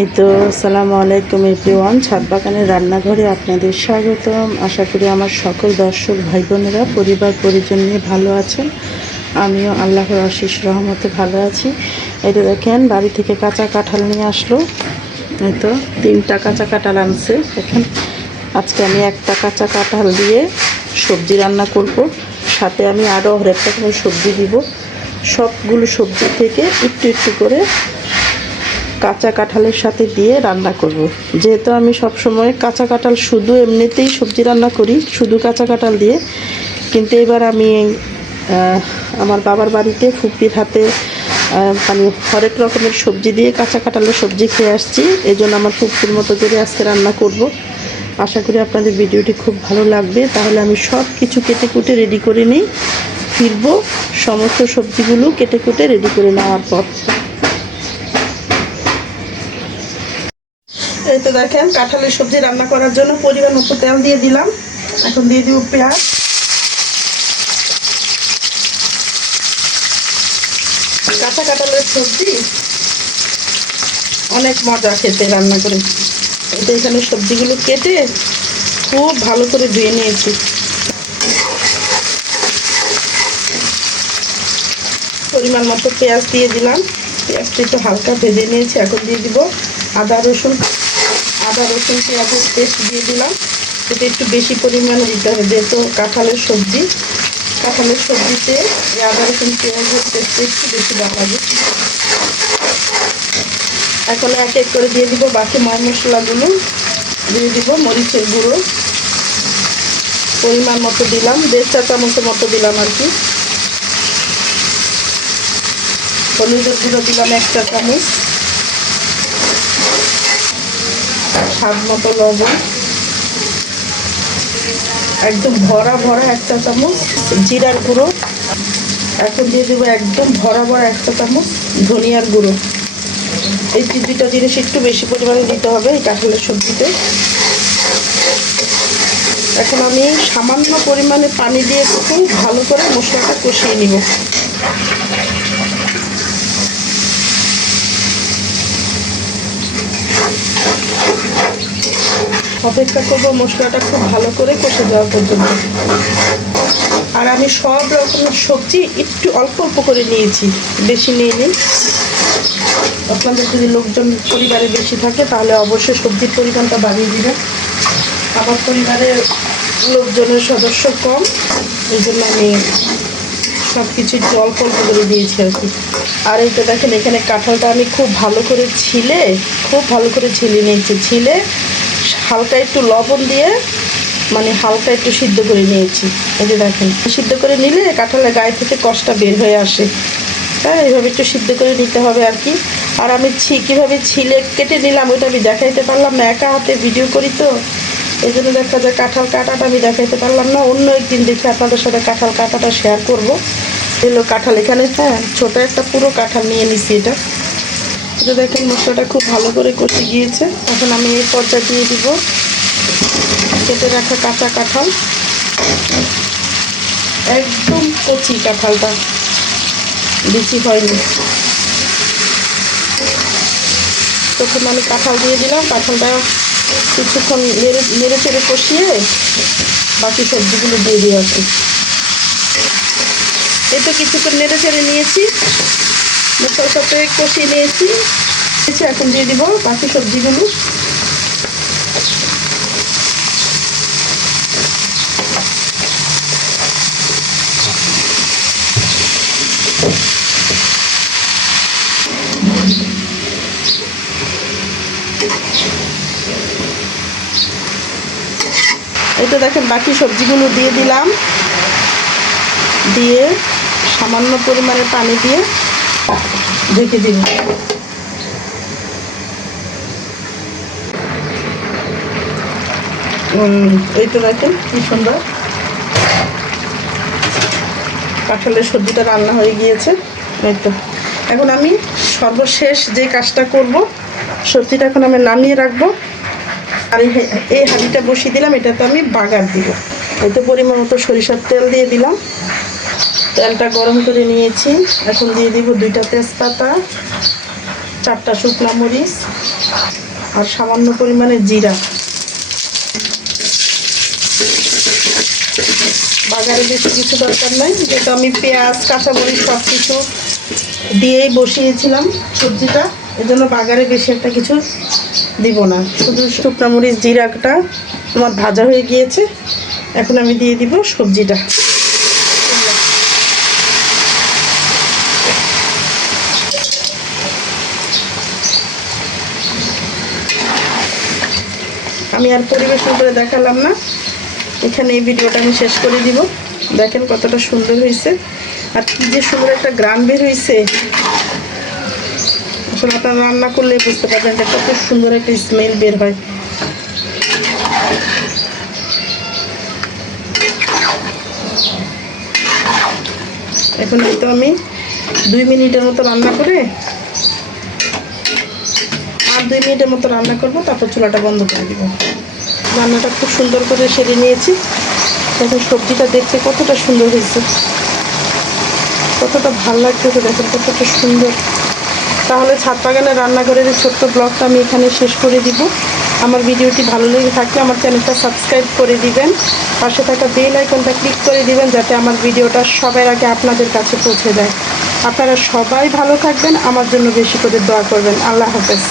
এই তো, আসসালামু আলাইকুম এভরিওয়ান ছাদ বাগানের রান্নাঘরে আপনাদের স্বাগতম। আশা করি আমার সকল দর্শক ভাই বোনেরা পরিবার, পরিজন নিয়ে ভালো আছেন। আমিও আল্লাহর আশিস রহমতে ভালো আছি। এটা দেখেন, বাড়ি থেকে কাঁচা কাঁঠাল নিয়ে আসলো। এই তো, তিনটা কাঁচা কাঁঠাল আনছে। দেখেন, আজকে আমি একটা কাঁচা কাঁঠাল দিয়ে সবজি রান্না করব। সাথে আমি আরও হরেক রকমের সবজি দিব। সবগুলো সবজি থেকে একটু একটু করে কাঁচা কাঁঠালের সাথে দিয়ে রান্না করব। যেহেতু আমি সব সময় কাঁচা কাঁঠাল শুধু এমনিতেই সবজি রান্না করি, শুধু কাঁচা কাঁঠাল দিয়ে। কিন্তু এবার আমি আমার বাবার বাড়িতে ফুপির হাতে মানে হরেক রকমের সবজি দিয়ে কাঁচা কাঁঠালের সবজি খেয়ে আসছি। এই জন্য আমার ফুপির মতো করে আজকে রান্না করব। আশা করি আপনাদের ভিডিওটি খুব ভালো লাগবে। তাহলে আমি সব কিছু কেটে কুটে রেডি করে নিই। ফিরবো, সমস্ত সবজিগুলো কেটে কুটে রেডি করে নেওয়ার পর। তো দেখেন, কাঁঠালের সবজি রান্না করার জন্য পরিমাণ মতো তেল দিয়ে দিলাম। এখন দিয়ে দিব পেঁয়াজ। কাঁচা কাঁঠালের সবজি অনেক মজা খেতে রান্না করে। তো এখানে সবজিগুলো কেটে খুব ভালো করে ধুয়ে নিয়েছি। পরিমাণ মতো পেঁয়াজ দিয়ে দিলাম। পেঁয়াজটা একটু হালকা ভেজে নিয়েছি, এখন দিয়ে দিব আদা রসুন। আদা রসুন পেঁয়াজের পেস্ট দিয়ে দিলাম। এটা একটু বেশি পরিমাণে দিতে হবে, যেহেতু কাঁঠালের সবজি। কাঁঠালের সবজিতে আদা রসুন পেঁয়াজের পেস্ট একটু বেশি দেওয়া লাগে। এখন এক এক করে দিয়ে দিব বাকি ময় মশলাগুলো। দিয়ে দিব মরিচের গুঁড়ো। পরিমাণ মতো দিলাম, দেড় চা চামচের মতো দিলাম আর কি। হলুদের গুঁড়ো দিলাম এক চা চামচ। স্বাদ মতো লবণ। একদম ভরা ভরা এক চা চামচ জিরার গুঁড়ো। এখন দিয়ে দেবো একদম ভরা ভরা এক চা চামচ ধনিয়ার গুঁড়ো। এই দুইটা জিনিস একটু বেশি পরিমাণে দিতে হবে এই কাঁঠালের সবজিতে। এখন আমি সামান্য পরিমাণে পানি দিয়ে খুব ভালো করে মশলাটা কষিয়ে নিব। অপেক্ষা করব, মশলাটা খুব ভালো করে কষে যাওয়া পর্যন্ত। আর আমি সব রকমের সবজি একটু অল্প অল্প করে নিয়েছি, বেশি নিয়ে নিই। আপনাদের যদি লোকজন পরিবারে বেশি থাকে, তাহলে অবশ্যই সবজির পরিমাণটা বাড়িয়ে দিবেন। আমার পরিবারের লোকজনের সদস্য কম, এই জন্য আমি সব কিছু একটু অল্প করে দিয়েছি আর কি। আর এই তো দেখেন, এখানে কাঁঠালটা আমি খুব ভালো করে ছিলে, খুব ভালো করে ছিলে নিয়েছি। ছিলে হালকা একটু লবণ দিয়ে মানে হালকা একটু সিদ্ধ করে নিয়েছি। এই যে দেখেন, সিদ্ধ করে নিলে কাঁঠালের গায়ে থেকে কষটা বের হয়ে আসে। হ্যাঁ এইভাবে একটু সিদ্ধ করে নিতে হবে আর কি। আর আমি ছি, কীভাবে ছিলে কেটে নিলাম ওইটা আমি দেখাইতে পারলাম না, একা হাতে ভিডিও করি তো। এই জন্য দেখা যায় কাঁঠাল কাটাটা আমি দেখাইতে পারলাম না। অন্য একদিন দেখে আপনাদের সাথে কাঁঠাল কাটাটা শেয়ার করব। এলো কাঁঠাল এখানে হ্যাঁ ছোটো একটা পুরো কাঁঠাল নিয়ে নিছি এটা। এটা দেখেন, মশলাটা খুব ভালো করে কষে গিয়েছে। এখন আমি এই পর্যায়ে দিয়ে দিব। কেটে রাখা কাঁচা কাঁঠাল। একদম কচি কাঁঠালটা। বেশি হয়নি। তখন আমি কাঁঠাল দিয়ে দিলাম। কাঁঠালটা কিছুক্ষণ নেড়ে নেড়ে চেড়ে কষিয়ে বাকি সবজিগুলো দিয়ে দিয়ে আসি এই তো কিছুক্ষণ নেড়ে চেড়ে নিয়েছি। মশলার সাথে কষিয়ে নিয়েছি। এখন দিয়ে দিব বাকি সবজিগুলো। তো দেখেন, বাকি সবজিগুলো দিয়ে দিলাম। দিয়ে সামান্য পরিমাণে পানি দিয়ে ঢেকে দিন। এই তো দেখেন কি সুন্দর। কাঁঠালের সবজিটা রান্না হয়ে গিয়েছে, এই তো। এখন আমি সর্বশেষ যে কাজটা করব, সবজিটা এখন আমি নামিয়ে রাখব। আর এই এই হাঁড়িটা বসিয়ে দিলাম, এটাতে আমি বাগার দিব। এতে পরিমাণ মতো সরিষার তেল দিয়ে দিলাম। তেলটা গরম করে নিয়েছি। এখন দিয়ে দিব দুইটা তেজপাতা, চারটা শুকনো মরিচ আর সামান্য পরিমাণে জিরা। বাজারে বেশি কিছু দরকার নাই, যেহেতু আমি পেঁয়াজ, কাঁচামরিচ সব কিছু দিয়েই বসিয়েছিলাম সবজিটা, এজন্য বাগারে বেশি একটা কিছু দিব না। শুধু শুকনো মরিচ, জিরাটা আমার ভাজা হয়ে গিয়েছে, এখন আমি দিয়ে দিব সবজিটা। আমি আর পরিবেশন করে দেখালাম না। এখানে এই ভিডিওটা আমি শেষ করে দিব। দেখেন কতটা সুন্দর হয়েছে। আর কি যে সুন্দর একটা গ্রাম বের হয়েছে। আসলে আপনারা রান্না করলে বুঝতে পারবেন যে কত সুন্দর একটা স্মেল বের হয়। এখন হয়তো আমি দুই মিনিটের মতো রান্না করে দুই মিনিটের মতো রান্না করব, তারপর চুলাটা বন্ধ করে দিব। রান্নাটা খুব সুন্দর করে সেরে নিয়েছি। দেখুন, সবজিটা দেখতে কতটা সুন্দর হয়েছে। কতটা ভালো লাগতেছে দেখেন, কতটা সুন্দর। তাহলে ছাদ বাগানে রান্নাঘরের এই ছোট্ট ব্লগটা আমি এখানে শেষ করে দিব। আমার ভিডিওটি ভালো লেগে থাকলে আমার চ্যানেলটা সাবস্ক্রাইব করে দিবেন। পাশে থাকা বেল আইকনটা ক্লিক করে দিবেন, যাতে আমার ভিডিওটা সবার আগে আপনাদের কাছে পৌঁছে যায়। আপনারা সবাই ভালো থাকবেন, আমার জন্য বেশি করে দোয়া করবেন। আল্লাহ হাফেজ।